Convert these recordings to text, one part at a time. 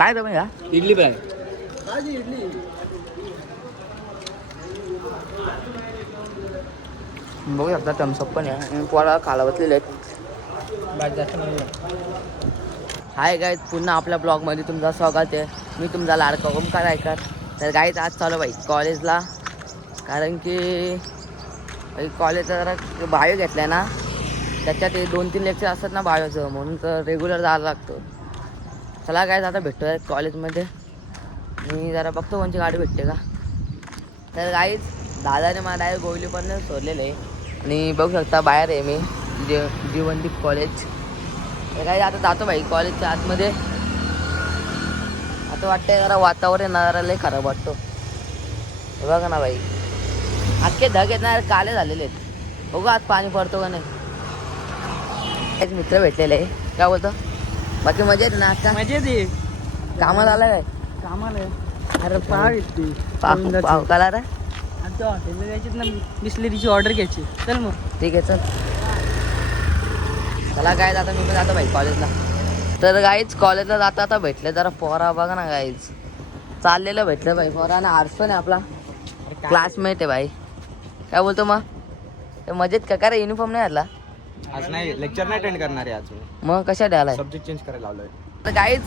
काय तुम्ही का इडली फ्राय बघू शकता थम्सअप पण आहे पोळा खाला बसलेले आहेत. हाय गाईज पुन्हा आपल्या ब्लॉगमध्ये तुमचं स्वागत आहे. मी तुमचा लाडका ओमकार ऐकर. तर गाईज आज चालू बाई कॉलेजला, कारण की कॉलेजचा जरा बायो घेतला आहे ना, त्याच्यात 2-3 लेक्चर असतात ना बायोचं, म्हणून तर रेग्युलर जायला लागतो. चला गाईज आता भेटतो आहे कॉलेजमध्ये. मी जरा बघतो कोणची गाडी भेटते का. तर गाईज दादाने मला डायरेक्ट गोवलीपर्यंत सोडलेलं आहे आणि बघू शकता बाहेर आहे मी जीवनदीप कॉलेज. तर काही आता जातो बाई कॉलेजच्या आतमध्ये. आता वाटतंय जरा वातावरण जरा लय खराब वाटतो. बघा ना बाई अख्खे धग आहेत ना, काले झालेले आहेत. बघू आज पाणी पडतो का नाही. एक मित्र भेटलेले आहे. काय बोलतो बाकी मजा येते ना आता? मजा येते. कामाला आलाय काय? कामाला अरे पाव येते पाव काला रे. आता हॉटेलला जायची ना, बिस्लरीची ऑर्डर घ्यायची. चल मग. ठीक आहे चल. चला गाईज आता मी पण जातो बाई कॉलेजला. तर गाईज कॉलेजला जाता आता भेटले जरा पोरा. बघा ना गाईज चाललेलं भेटलं बाई पोरा. आणि आरसन आहे आपला क्लासमेट आहे बाई. काय बोलतो मग मजेत का? काय रे युनिफॉर्म नाही घातला आज? नाही लेक्चर नाही अटेंड करणार आहे आज. मग कशा द्यायला? सब्जेक्ट चेंज करायला लावलोय. तर गाईज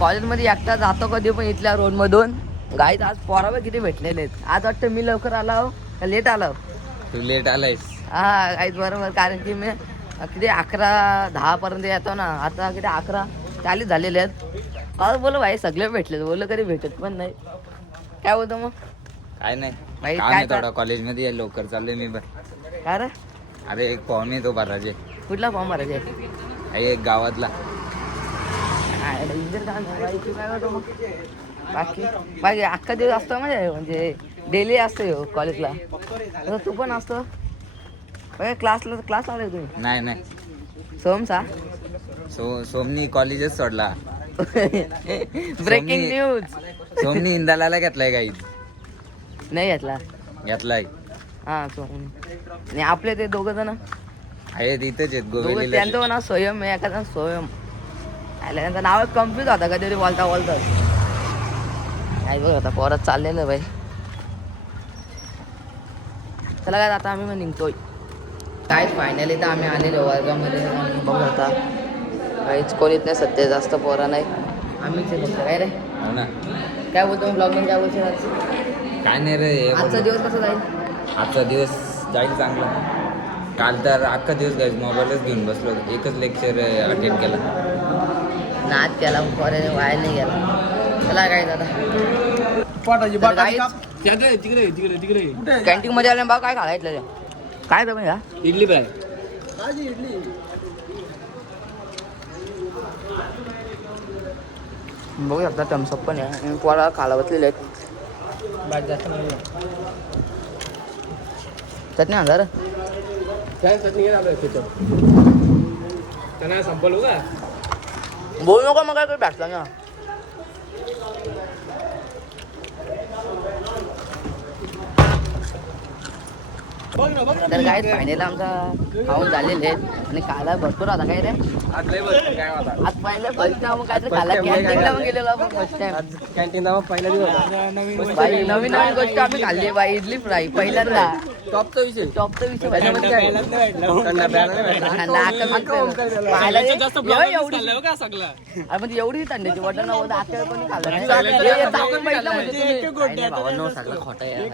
कॉलेजमध्ये एकटा जातो कधी पण इथल्या रोडमधून. गाईज आज पोरावे किती भेटलेले आहेत. आज वाटतं मी लवकर आलो का लेट आलो? तू लेट आलायस. हा गाईज बरोबर, कारण की मी किती 11-10 पर्यंत येतो ना. आता किती 11:40 झालेले आहेत. आज बोलो भाई सगळे भेटले, बोलो कधी भेटत पण नाही. काय बोलतो मग? काय नाही भाई काम काय आहे थोडा कॉलेजमध्ये. लवकर चाललोय मी. काय रे? अरे एक फॉर्म आहे तो भरायचे. कुठला फॉर्म भरायचे? एक गावातला. काय करतो मग? बाकी बाकी अख्खा दिवस असतो म्हणजे डेली असतो कॉलेजला. तसं तू पण असतो क्लास लावलाय तुम्ही? नाही नाही सोमचा सोमनी कॉलेजच सोडला. Breaking news. सोमनी इंदाला घेतलाय काही. नाही घेतलाय. हा सोम. आणि आपले ते दोघं जण आहेत इथंच आहेत गोवेलीला. त्यांचं पण नाव स्वयं आहे, एखादा स्वयं. त्यांचं नाव कम्प्लीट होता कधी बोलता नाही बघ आता पोरात चाललेलं बाई. चला काय आता आम्ही मग निघतोय. काय फायनली तर आम्ही आलेलो वर्गामध्ये. बघू आता काहीच कोणीच नाही सध्या, जास्त पोरा नाही. आम्हीच फक्त. काय रे हो ना. काय बोलतो ब्लॉगिंग काय बोलतो आज? काय नाही रे. आजचा दिवस कसा जाईल? आजचा दिवस जाईल चांगला. काल तर अख्खा दिवस गाईज मोबाईलच घेऊन बसलो. एकच लेक्चर अटेंड केला. नाच केला पोराने, वाया नाही गेला. चला काय दादा कॅन्टीन मध्ये आले बघ काय खायचं. काय तुम्ही का इडली फ्राय बघू शकता थम्सअप पण आहे. पोरा खाला बसलेले आहेत. चटणी आणणार संपलो का? बोलू नका मग काय भेटला ना. तर काय फायनल आमचा खाऊन झालेले आहेत. आणि खायला भरपूर आता काय रे आज पहिलं फर्स्ट टाइम काय खायला कॅन्टीनला मग गेलेलो आपण फर्स्ट टाइम. कॅन्टीनला पहिला दिवस. नवीन गोष्ट आम्ही खाल्ली बाई. इडली फ्राय पहिल्यांदा. टॉपचा विषय एवढी थंडीची बटन कोणी खाल्लं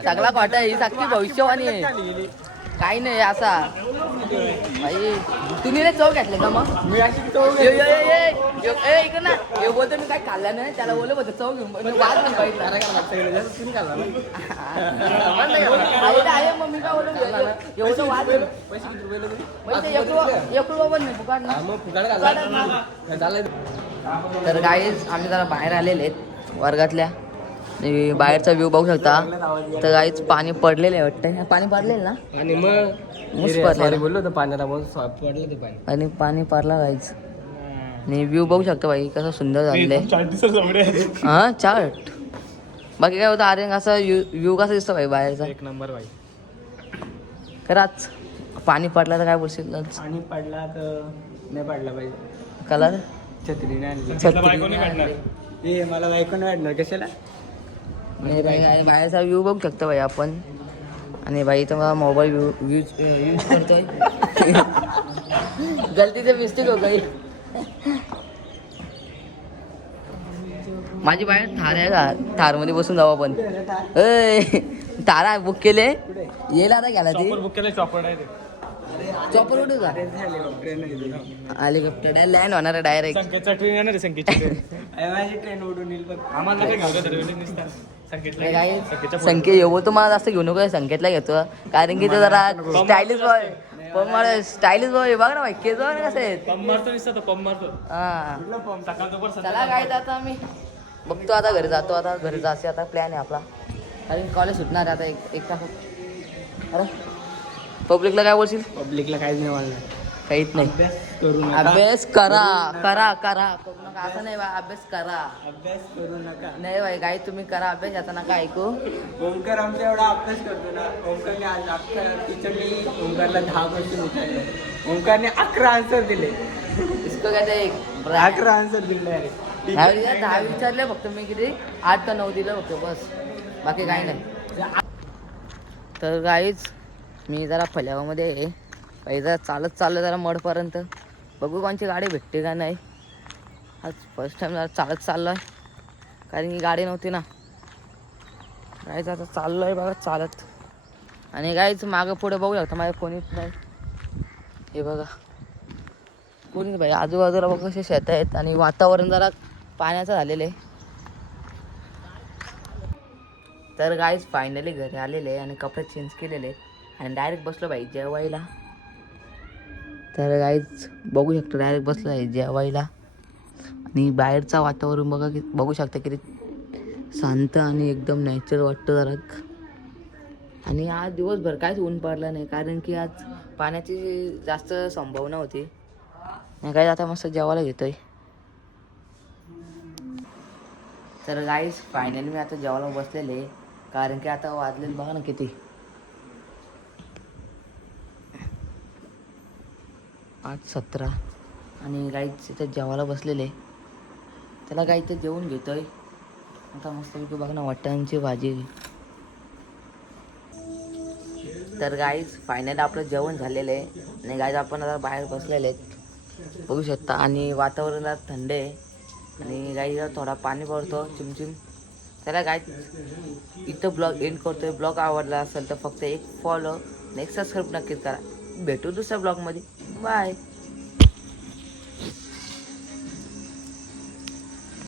सगळा खोटा ही साक्षी भविष्यवाणी आहे. काही नाही असा भाई. तुम्ही नाही चव घेतले का मग? इकडे ना हे बोलतो मी काय खाल्लं नाही. त्याला बोललं होतं चव घेऊन वाद नाही बघितला. आहे मग मी काय बोलतो एवढं वाद तर गाईज आम्ही जरा बाहेर आलेले आहेत वर्गातल्या. बाहेरचा व्ह्यू बघू शकता. तर गाईज पाणी पडलेलं आहे वाटतं. पाणी पडलेलं ना. आणि मग बोललो होतो पाण्याला पडलं ते पाणी. आणि पाणी पडला गाईज. आणि व्ह्यू बघू शकतो भाई कसं सुंदर झालेलं आहे. हा चार्ट. बाकी काय होतं अरे असं व्ह्यू कसा दिसतो भाई बाहेरचा? एक नंबर भाई. खरंच पाणी पडला तर काय बोलशील? पाणी पडला तर नाही पडला पाहिजे. कलर छत्री नाही आणली. छत्री हे मला बायको नाही वाटणार कशाला. आणि भाई बाहेरचा व्ह्यू बघू शकतो भाई आपण. आणि भाई तर मला मोबाईल यूज करतोय. गलतीचं मिस्टेक हो गई. माझी बाहेर थार आहे का? थारमध्ये बसून जाऊ आपण. तारा बुक केले येईल आता घ्यायला ती. बुक केलं चॉपर आहे चॉपर उठू का? हेलिकॉप्टर लँड होणार आहे डायरेक्ट. संकेतचा ट्रेन येणार आहे. संकेतची ट्रेन उडून येईल. आम्हाला काय संकेत येऊ तर मला जास्त घेऊ नको. संकेतला घेतो कारण की ते जरा स्टायलिश बॉय. स्टायलिश बॉय बघ ना भाई केस बघ ना कसे आहेत. पंप मारतो दिसतो तो पंप मारतो. हा सकाळ चला काय आता आम्ही बघतो. आता घरी जातो. आता घरी जायचे आता प्लॅन आहे आपला. कारण कॉलेज सुटणार आहे आता एक तास. अरे पब्लिकला काय बोलशील? पब्लिकला काहीच नाही वाढलं. काहीच नाही. करू अभ्यास करा करा करा करू नका असं नाही बा. अभ्यास करा. अभ्यास करू नका. नाही भाई काही तुम्ही करा अभ्यास. आता नका ऐकू. ओमकार आमचा एवढा अभ्यास करतो ना. ओमकारने आज अख्खा टीचरनी ओमकारला 10 क्वेश्चन विचारले. ओमकारने 11 आन्सर दिले. इसको कहते 11 आन्सर दिले. 10 विचारले फक्त मी. किती 8 का 9 दिलं फक्त बस. बाकी काही नाही. तर गाईच मी जरा फल्यागावमध्ये आहे. काही जरा चालत चाललं जरा मडपर्यंत. बघू कोणची गाडी भेटते का नाही. आज फर्स्ट टाईम जरा चालत चाललो आहे कारण की गाडी नव्हती ना. गाईच आता चाललो आहे बघा चालत. आणि गाईच मागं पुढे बघू शकता माझ्या कोणीच नाही. हे बघा कोणीच भाई. आजूबाजूला बघ कसे शेत आहेत आणि वातावरण जरा पाण्याचं झालेलं आहे. तर गाईज फायनली घरी आलेले आणि कपडे चेंज केलेले आणि डायरेक्ट बसलो भाई जेवायला. तर गाईज बघू शकतो डायरेक्ट बसलो आहे जेवायला. आणि बाहेरचं वातावरण बघू शकता किती शांत आणि एकदम नॅचरल वाटतं जरा. आणि आज दिवसभर काहीच ऊन पडलं नाही कारण की आज पाण्याची जास्त संभावना होती. आणि गाईज आता मस्त जेवायला घेतोय. तर गाईज फायनली मी आता जेवायला बसलेले कारण की आता वाजलेलं बघा ना किती 8:17. आणि गाईच इथं जेवायला बसलेले. त्याला गाई इथं जेवून घेतोय आता मस्त बघा ना वाटाण्यांची भाजी. तर गाईज फायनली आपलं जेवण झालेलं आहे. आणि गाईज आपण आता बाहेर बसलेले आहेत बघू शकता. आणि वातावरण जरा थंड आहे. आणि गाई थोडा पाणी पडतो चिमचिम. त्याला गाय इथं ब्लॉग एंड करतोय. ब्लॉग आवडला असेल तर फक्त एक फॉलो आणि एक सबस्क्राईब नक्कीच करा. भेटू दुसऱ्या ब्लॉगमध्ये. बाय.